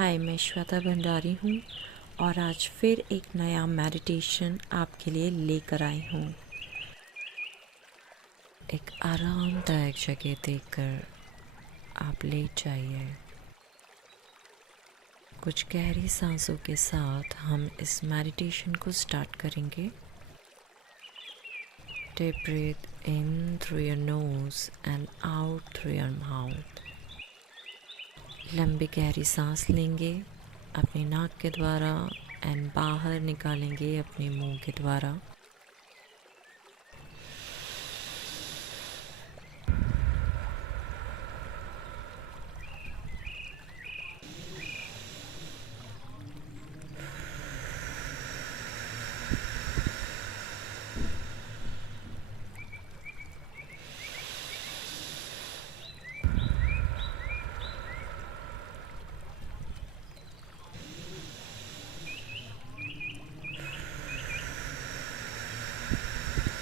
हाय, मैं श्वेता भंडारी हूँ और आज फिर एक नया मेडिटेशन आपके लिए लेकर आई हूँ। एक आरामदायक जगह देखकर आप लेट जाइए। कुछ गहरी सांसों के साथ हम इस मेडिटेशन को स्टार्ट करेंगे। Deep breath in through your nose and out through your mouth. लंबी गहरी सांस लेंगे अपनी नाक के द्वारा एंड बाहर निकालेंगे अपने मुंह के द्वारा।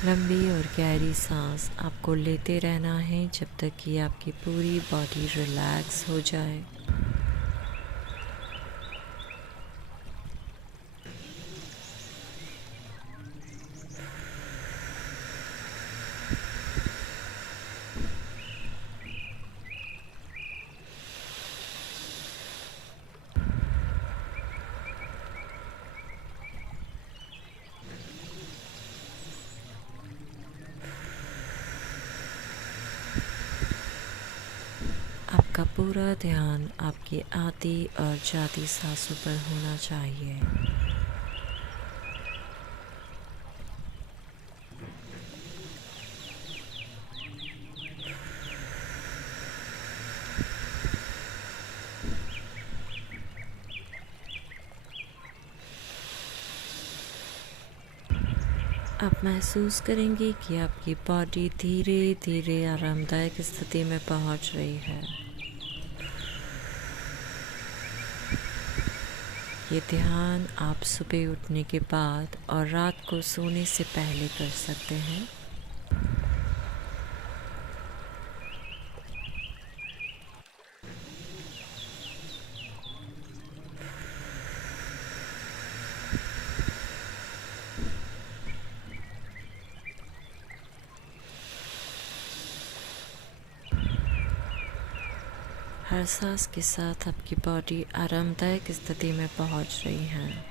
लंबी और गहरी सांस आपको लेते रहना है जब तक कि आपकी पूरी बॉडी रिलैक्स हो जाए। आपका पूरा ध्यान आपकी आती और जाती सांसों पर होना चाहिए। आप महसूस करेंगे कि आपकी बॉडी धीरे धीरे आरामदायक स्थिति में पहुंच रही है। ये ध्यान आप सुबह उठने के बाद और रात को सोने से पहले कर सकते हैं। हर सांस के साथ आपकी बॉडी आरामदायक स्थिति में पहुंच रही है।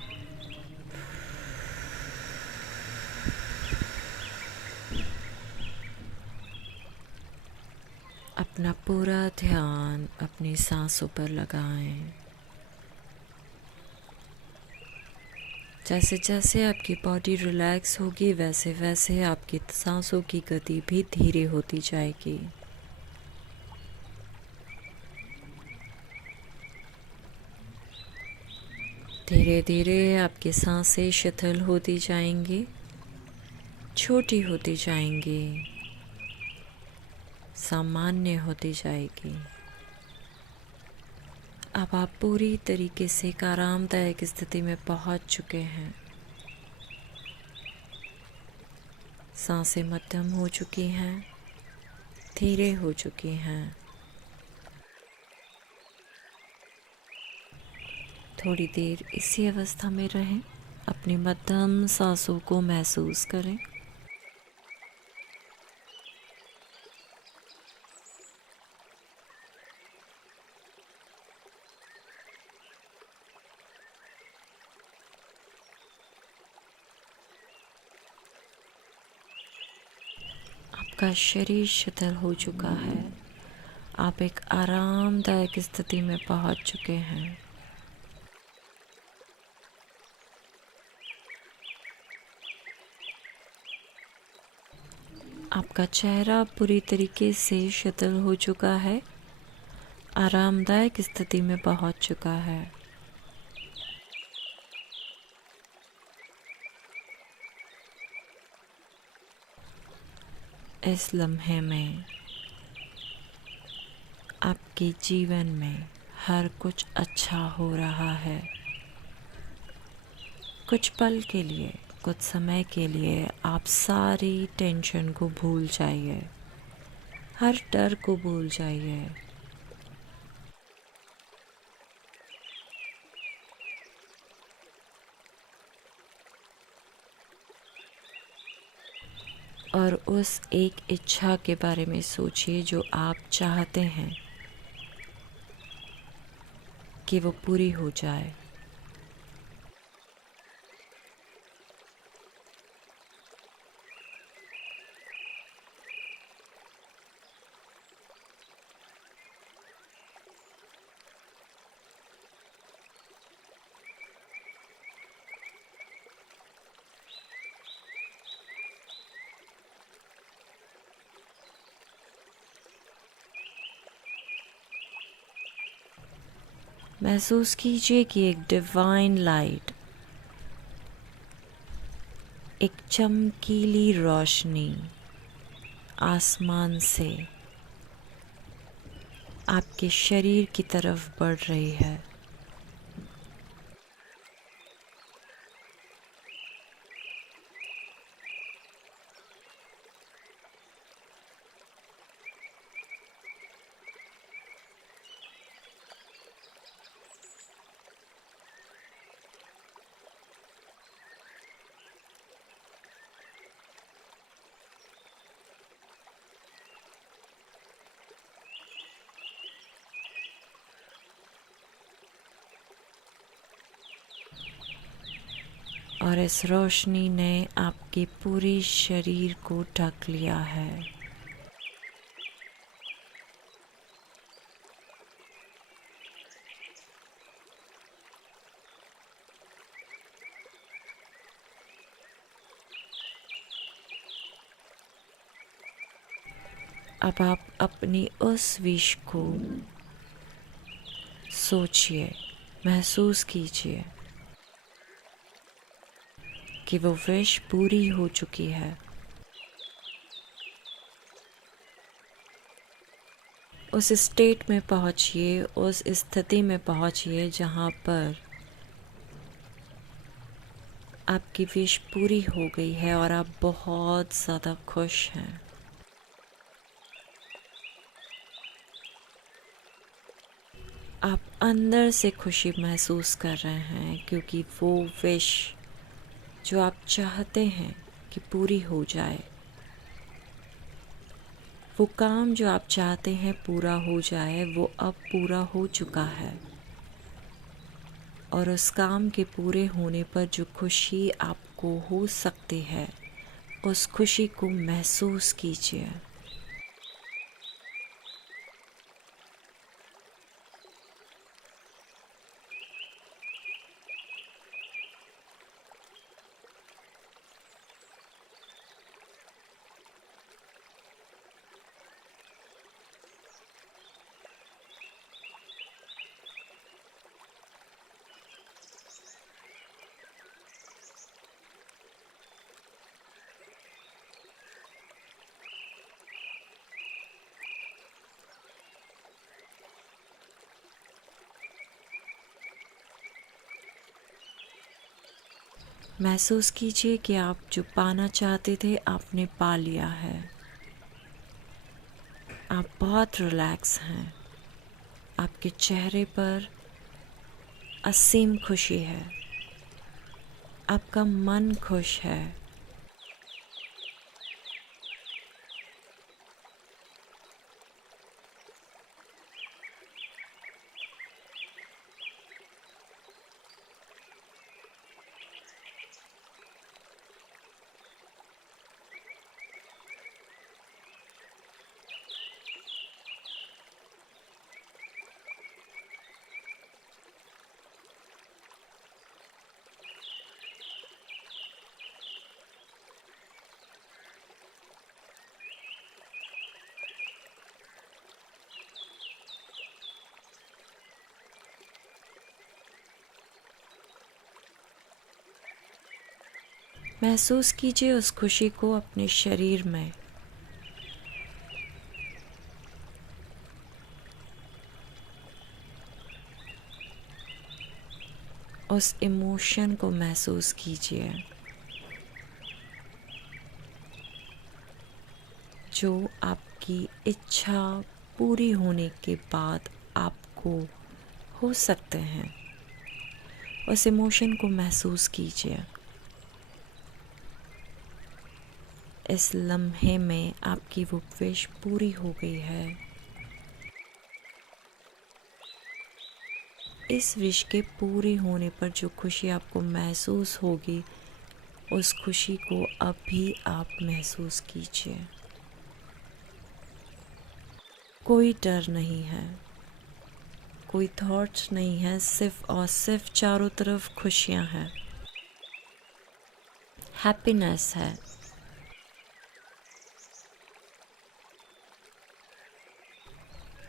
अपना पूरा ध्यान अपनी सांसों पर लगाएं। जैसे जैसे आपकी बॉडी रिलैक्स होगी वैसे वैसे आपकी सांसों की गति भी धीरे होती जाएगी। धीरे धीरे आपकी सांसें शिथिल होती जाएंगी, छोटी होती जाएंगी, सामान्य होती जाएगी। अब आप पूरी तरीके से एक आरामदायक स्थिति में पहुंच चुके हैं। सांसें मध्यम हो चुकी हैं, धीरे हो चुकी हैं। थोड़ी देर इसी अवस्था में रहें, अपनी मध्यम सांसों को महसूस करें। आपका शरीर शिथिल हो चुका है। आप एक आरामदायक स्थिति में पहुंच चुके हैं। आपका चेहरा पूरी तरीके से शिथिल हो चुका है, आरामदायक स्थिति में पहुंच चुका है। इस लम्हे में आपके जीवन में हर कुछ अच्छा हो रहा है। कुछ पल के लिए, कुछ समय के लिए आप सारी टेंशन को भूल जाइए, हर डर को भूल जाइए। और उस एक इच्छा के बारे में सोचिए जो आप चाहते हैं कि वो पूरी हो जाए। महसूस कीजिए कि एक डिवाइन लाइट, एक चमकीली रोशनी आसमान से आपके शरीर की तरफ बढ़ रही है। और इस रोशनी ने आपके पूरे शरीर को ढक लिया है। अब आप अपनी उस विश को सोचिए, महसूस कीजिए कि वो विश पूरी हो चुकी है। उस स्टेट में पहुंचिए, उस स्थिति में पहुंचिए जहां पर आपकी विश पूरी हो गई है और आप बहुत ज़्यादा खुश हैं। आप अंदर से खुशी महसूस कर रहे हैं क्योंकि वो विश जो आप चाहते हैं कि पूरी हो जाए, वो काम जो आप चाहते हैं पूरा हो जाए, वो अब पूरा हो चुका है। और उस काम के पूरे होने पर जो खुशी आपको हो सकती है, उस खुशी को महसूस कीजिए। महसूस कीजिए कि आप जो पाना चाहते थे आपने पा लिया है। आप बहुत रिलैक्स हैं। आपके चेहरे पर असीम खुशी है। आपका मन खुश है। महसूस कीजिए उस खुशी को अपने शरीर में। उस इमोशन को महसूस कीजिए जो आपकी इच्छा पूरी होने के बाद आपको हो सकते हैं। उस इमोशन को महसूस कीजिए। इस लम्हे में आपकी वो विश पूरी हो गई है। इस विश के पूरी होने पर जो खुशी आपको महसूस होगी, उस खुशी को अभी आप महसूस कीजिए। कोई डर नहीं है, कोई थॉट्स नहीं है, सिर्फ और सिर्फ चारों तरफ खुशियां हैं, हैप्पीनेस है।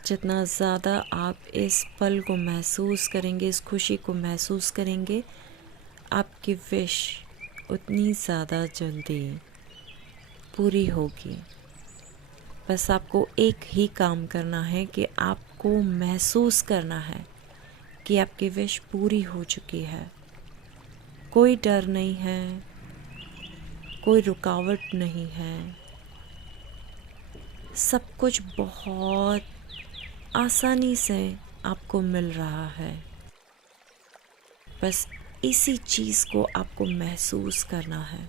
जितना ज़्यादा आप इस पल को महसूस करेंगे, इस खुशी को महसूस करेंगे, आपकी विश उतनी ज़्यादा जल्दी पूरी होगी। बस आपको एक ही काम करना है कि आपको महसूस करना है कि आपकी विश पूरी हो चुकी है। कोई डर नहीं है, कोई रुकावट नहीं है, सब कुछ बहुत आसानी से आपको मिल रहा है। बस इसी चीज़ को आपको महसूस करना है।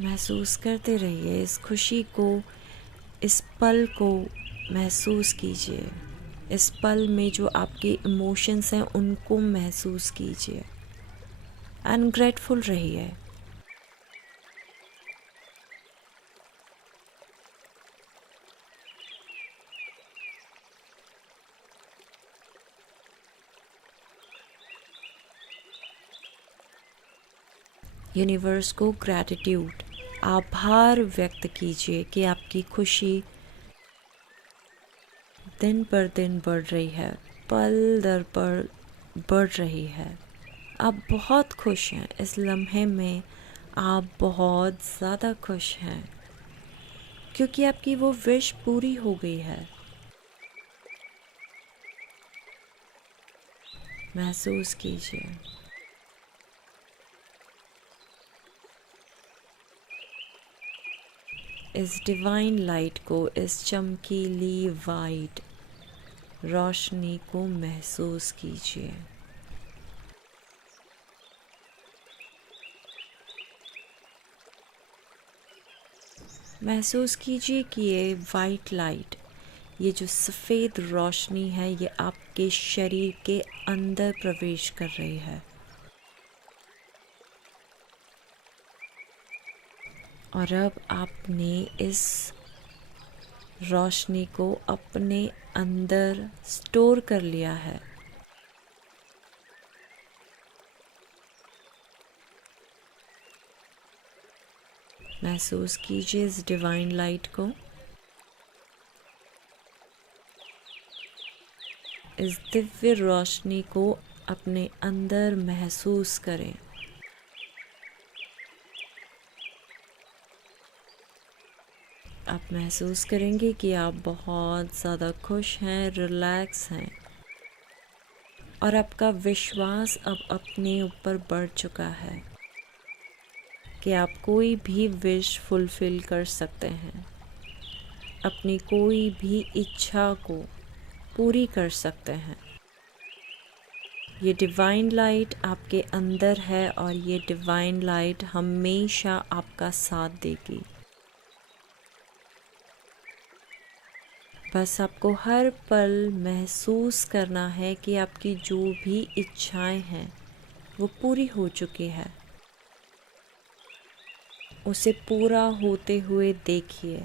महसूस करते रहिए इस खुशी को, इस पल को महसूस कीजिए। इस पल में जो आपके इमोशंस हैं उनको महसूस कीजिए एंड ग्रेटफुल रहिए। यूनिवर्स को ग्रैटिट्यूड, आभार व्यक्त कीजिए कि आपकी खुशी दिन पर दिन बढ़ रही है, पल दर पल बढ़ रही है। आप बहुत खुश हैं इस लम्हे में, आप बहुत ज़्यादा खुश हैं क्योंकि आपकी वो विश पूरी हो गई है। महसूस कीजिए। इस डिवाइन लाइट को, इस चमकीली वाइट रोशनी को महसूस कीजिए। महसूस कीजिए कि ये वाइट लाइट, ये जो सफ़ेद रोशनी है, ये आपके शरीर के अंदर प्रवेश कर रही है। और अब आपने इस रोशनी को अपने अंदर स्टोर कर लिया है। महसूस कीजिए इस डिवाइन लाइट को, इस दिव्य रोशनी को अपने अंदर महसूस करें। आप महसूस करेंगे कि आप बहुत ज़्यादा खुश हैं, रिलैक्स हैं और आपका विश्वास अब अपने ऊपर बढ़ चुका है कि आप कोई भी विश फुलफ़िल कर सकते हैं, अपनी कोई भी इच्छा को पूरी कर सकते हैं। ये डिवाइन लाइट आपके अंदर है और ये डिवाइन लाइट हमेशा आपका साथ देगी। बस आपको हर पल महसूस करना है कि आपकी जो भी इच्छाएं हैं वो पूरी हो चुकी है। उसे पूरा होते हुए देखिए।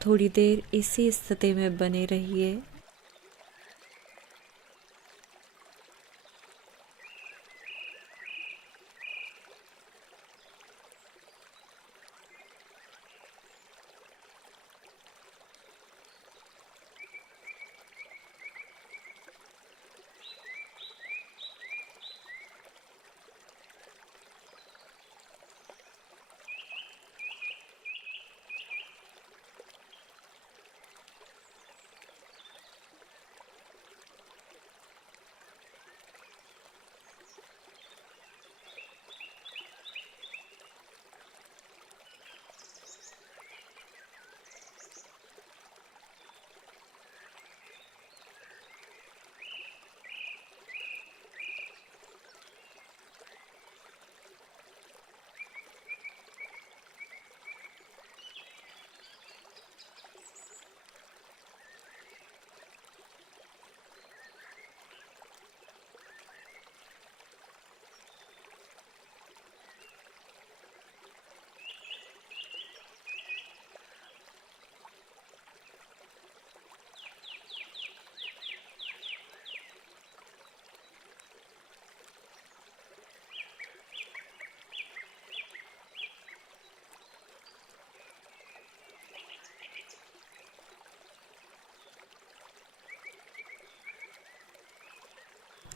थोड़ी देर इसी स्थिति में बने रहिए।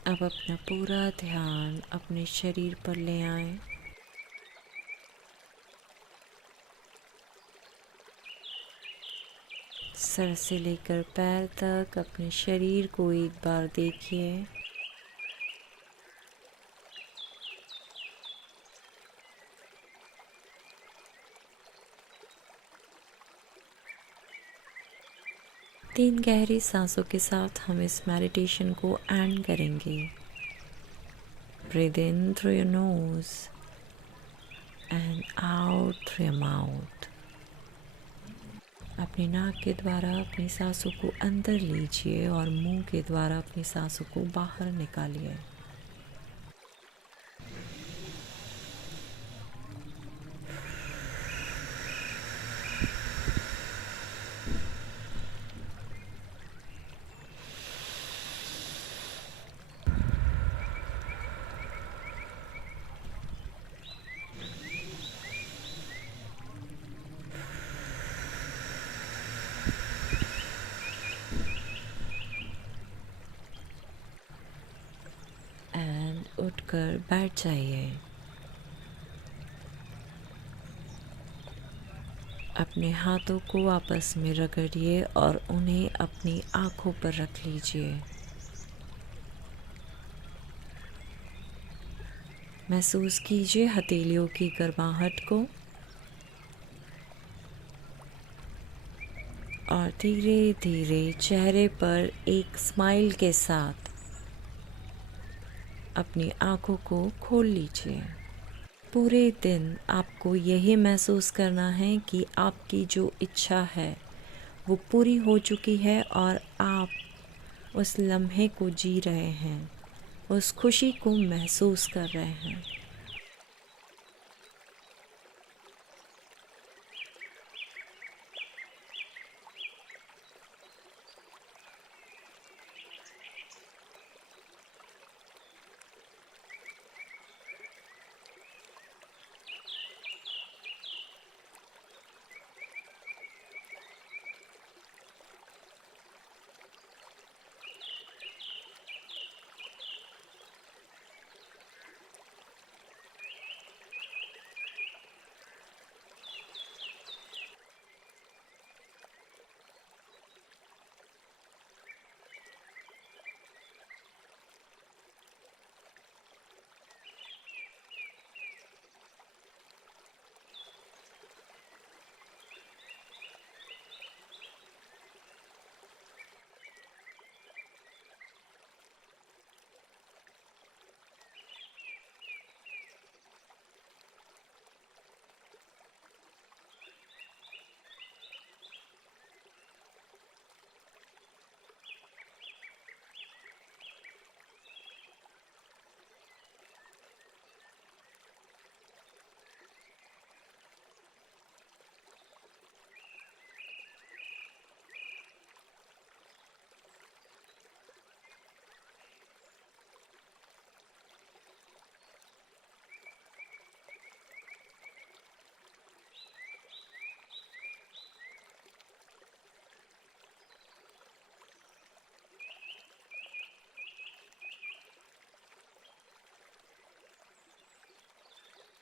अब अपना पूरा ध्यान अपने शरीर पर ले आएं। सर से लेकर पैर तक अपने शरीर को एक बार देखिए। तीन गहरी सांसों के साथ हम इस मेडिटेशन को एंड करेंगे। Breathe in through your nose and out through your mouth. अपनी नाक के द्वारा अपनी सांसों को अंदर लीजिए और मुंह के द्वारा अपनी सांसों को बाहर निकालिए। उठकर बैठ जाइए। अपने हाथों को आपस में रगड़िए और उन्हें अपनी आंखों पर रख लीजिए। महसूस कीजिए हथेलियों की गर्माहट को और धीरे धीरे चेहरे पर एक स्माइल के साथ अपनी आंखों को खोल लीजिए। पूरे दिन आपको यही महसूस करना है कि आपकी जो इच्छा है वो पूरी हो चुकी है और आप उस लम्हे को जी रहे हैं, उस खुशी को महसूस कर रहे हैं।